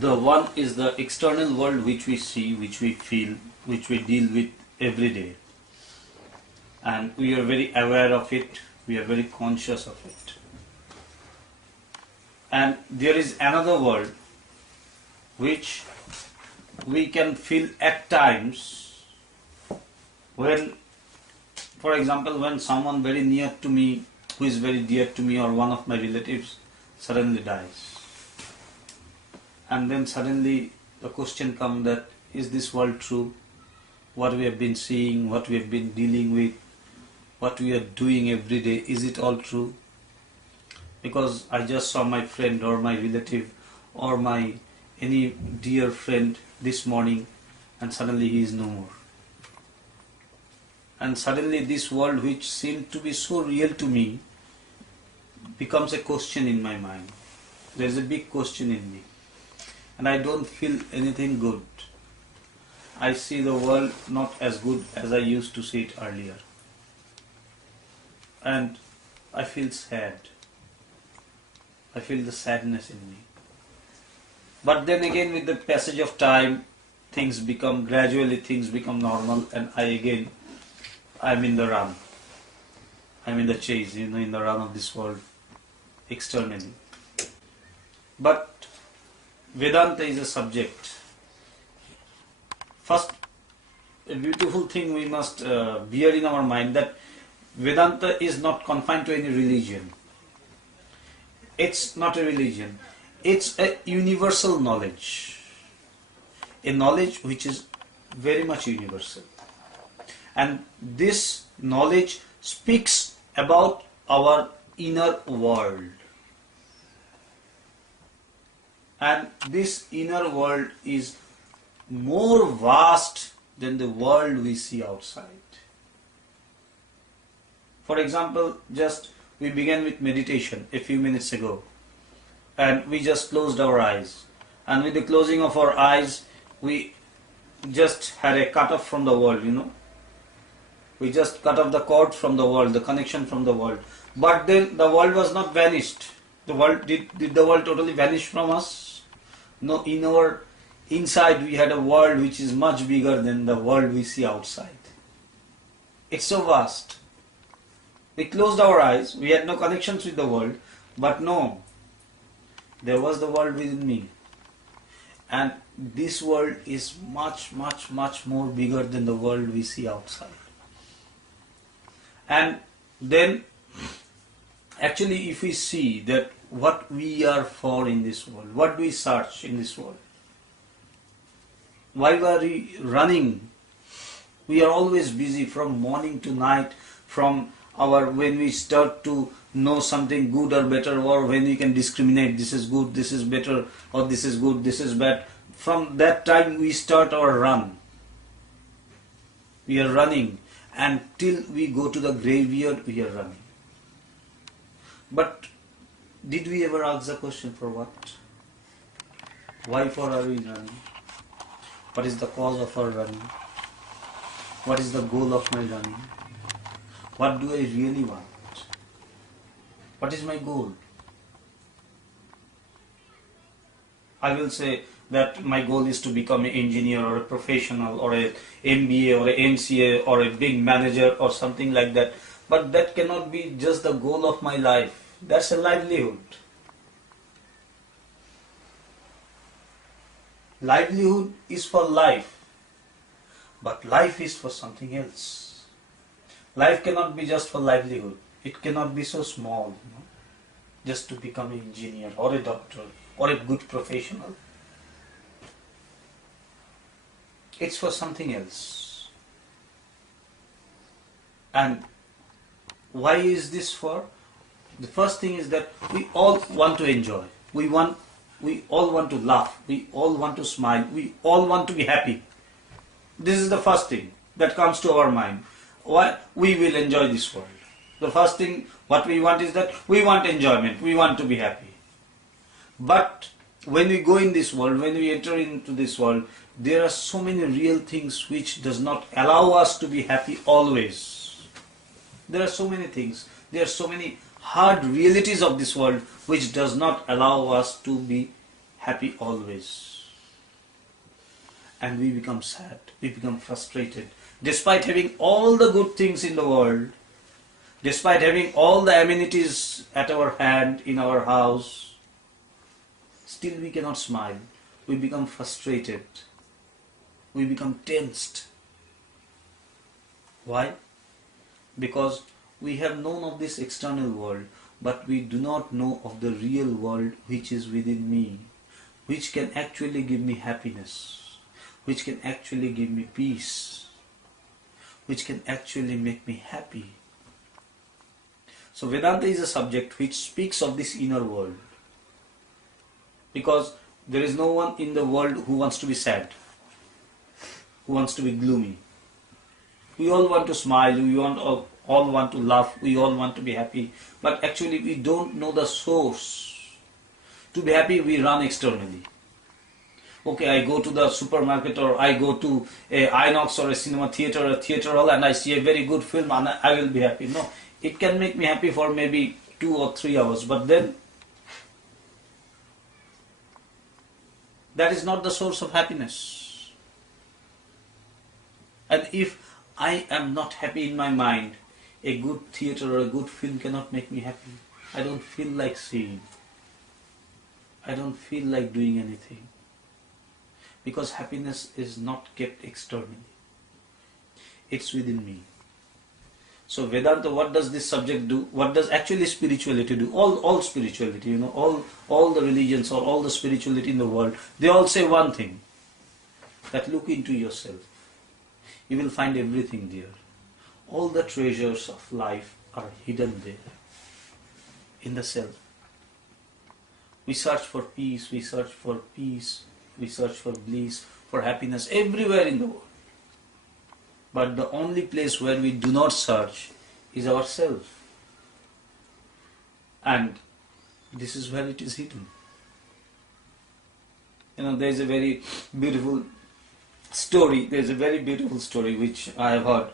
The one is the external world which we see, which we feel, which we deal with every day. And we are very aware of it, we are very conscious of it. And there is another world which we can feel at times when, for example, when someone very near to me, who is very dear to me, or one of my relatives suddenly dies. And then suddenly the question comes that, is this world true? What we have been seeing, what we have been dealing with, what we are doing every day, is it all true? Because I just saw my friend or my relative or my any dear friend this morning, and suddenly he is no more. And suddenly this world which seemed to be so real to me becomes a question in my mind. There is a big question in me. And I don't feel anything good. I see the world not as good as I used to see it earlier. And I feel sad. I feel the sadness in me. But then again, with the passage of time, gradually things become normal, and I'm in the run. I'm in the chase, in the run of this world externally. But Vedanta is a subject. First, a beautiful thing we must bear in our mind, that Vedanta is not confined to any religion. It's not a religion. It's a universal knowledge. A knowledge which is very much universal. And this knowledge speaks about our inner world. And this inner world is more vast than the world we see outside. For example, we began with meditation a few minutes ago, and we just closed our eyes. And with the closing of our eyes, we just had a cut off from the world, We just cut off the cord from the world, the connection from the world. But then the world was not vanished. Did the world totally vanish from us? No, in our inside we had a world which is much bigger than the world we see outside. It's so vast. We closed our eyes, we had no connections with the world, but no, there was the world within me. And this world is much, much, much more bigger than the world we see outside. And then, actually, if we see that what we are for in this world, what do we search in this world? Why are we running? We are always busy from morning to night, when we start to know something good or better, or when we can discriminate, this is good, this is better, or this is good, this is bad. From that time we start our run. We are running, and till we go to the graveyard we are running. But did we ever ask the question, for what? Why for are we running? What is the cause of our running? What is the goal of my running? What do I really want? What is my goal? I will say that my goal is to become an engineer or a professional or an MBA or an MCA or a big manager or something like that. But that cannot be just the goal of my life. That's a livelihood. Livelihood is for life, but life is for something else. Life cannot be just for livelihood. It cannot be so small, just to become an engineer or a doctor or a good professional. It's for something else. And why is this for? The first thing is that we all want to enjoy. We all want to laugh. We all want to smile. We all want to be happy. This is the first thing that comes to our mind. Why we will enjoy this world. The first thing what we want is that we want enjoyment. We want to be happy. But when we go in this world, when we enter into this world, there are so many real things which does not allow us to be happy always. There are so many things. There are so many hard realities of this world which does not allow us to be happy always. And we become sad, we become frustrated. Despite having all the good things in the world, despite having all the amenities at our hand in our house, still we cannot smile. We become frustrated. We become tensed. Why? Because we have known of this external world, but we do not know of the real world which is within me, which can actually give me happiness, which can actually give me peace, which can actually make me happy. So Vedanta is a subject which speaks of this inner world, because there is no one in the world who wants to be sad, who wants to be gloomy. We all want to smile, we all want to laugh, we all want to be happy, but actually we don't know the source. To be happy, we run externally. Okay, I go to the supermarket, or I go to a Inox or a cinema theater or a theater hall, and I see a very good film and I will be happy. No, it can make me happy for maybe 2 or 3 hours, but then that is not the source of happiness. And if I am not happy in my mind, a good theater or a good film cannot make me happy. I don't feel like seeing. I don't feel like doing anything. Because happiness is not kept externally. It's within me. So Vedanta, what does this subject do? What does actually spirituality do? All spirituality, all the religions or all the spirituality in the world, they all say one thing, that look into yourself. You will find everything there. All the treasures of life are hidden there, in the self. We search for peace, we search for bliss, for happiness everywhere in the world. But the only place where we do not search is ourselves. And this is where it is hidden. There is a very beautiful story. There is a very beautiful story which I have heard,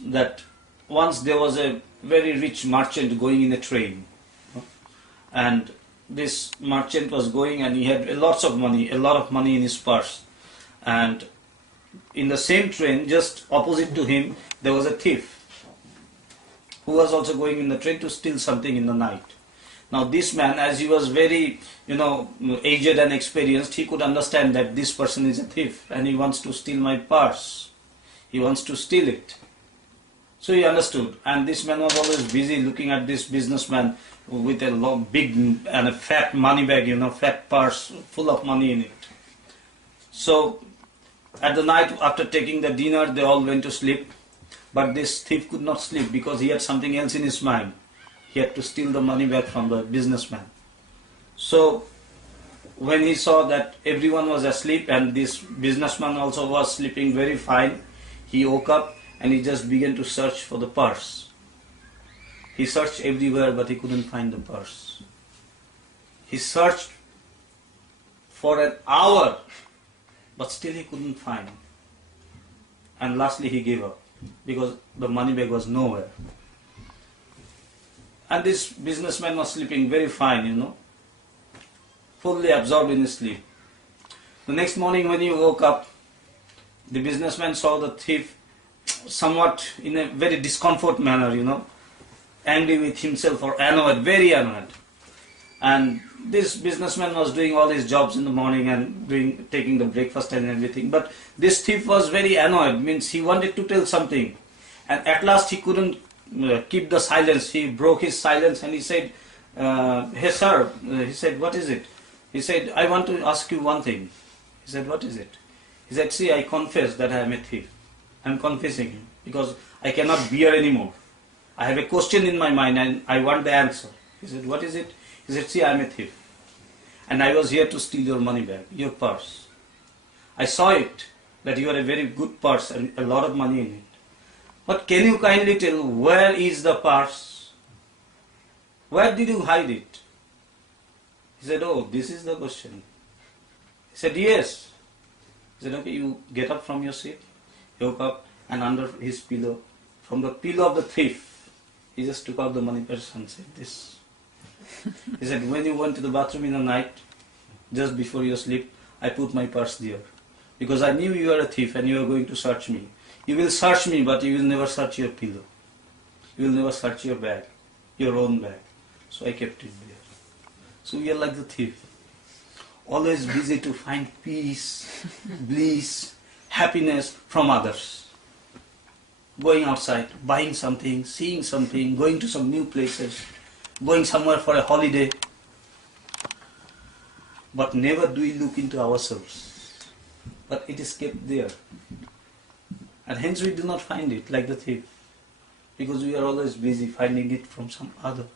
that once there was a very rich merchant going in a train, and this merchant was going and he had a lot of money in his purse, and in the same train, just opposite to him, there was a thief who was also going in the train to steal something in the night. Now this man, as he was very, aged and experienced, he could understand that this person is a thief and he wants to steal my purse. He wants to steal it. So he understood, and this man was always busy looking at this businessman with a long, big and a fat money bag, fat purse full of money in it. So at the night, after taking the dinner, they all went to sleep, but this thief could not sleep because he had something else in his mind. He had to steal the money back from the businessman. So when he saw that everyone was asleep and this businessman also was sleeping very fine, he woke up and he just began to search for the purse. He searched everywhere, but he couldn't find the purse. He searched for an hour, but still he couldn't find. And lastly he gave up, because the money bag was nowhere. And this businessman was sleeping very fine, fully absorbed in his sleep. The next morning when he woke up, the businessman saw the thief somewhat in a very discomfort manner, angry with himself or annoyed, very annoyed. And this businessman was doing all his jobs in the morning and taking the breakfast and everything. But this thief was very annoyed, means he wanted to tell something. And at last he couldn't keep the silence. He broke his silence and he said, hey sir, he said, what is it? He said, I want to ask you one thing. He said, what is it? He said, see, I confess that I am a thief. I am confessing because I cannot bear anymore. I have a question in my mind and I want the answer. He said, what is it? He said, see, I am a thief. And I was here to steal your money bag, your purse. I saw it, that you are a very good purse and a lot of money in it. But can you kindly tell, where is the purse? Where did you hide it? He said, oh, this is the question. He said, yes. He said, okay, you get up from your seat. He woke up and under his pillow, from the pillow of the thief, he just took out the money purse and said this. He said, when you went to the bathroom in the night, just before you sleep, I put my purse there. Because I knew you are a thief and you are going to search me. You will search me, but you will never search your pillow. You will never search your bag, your own bag. So I kept it there. So we are like the thief. Always busy to find peace, bliss, happiness from others. Going outside, buying something, seeing something, going to some new places, going somewhere for a holiday. But never do we look into ourselves. But it is kept there. And hence we do not find it like the thief. Because we are always busy finding it from some other.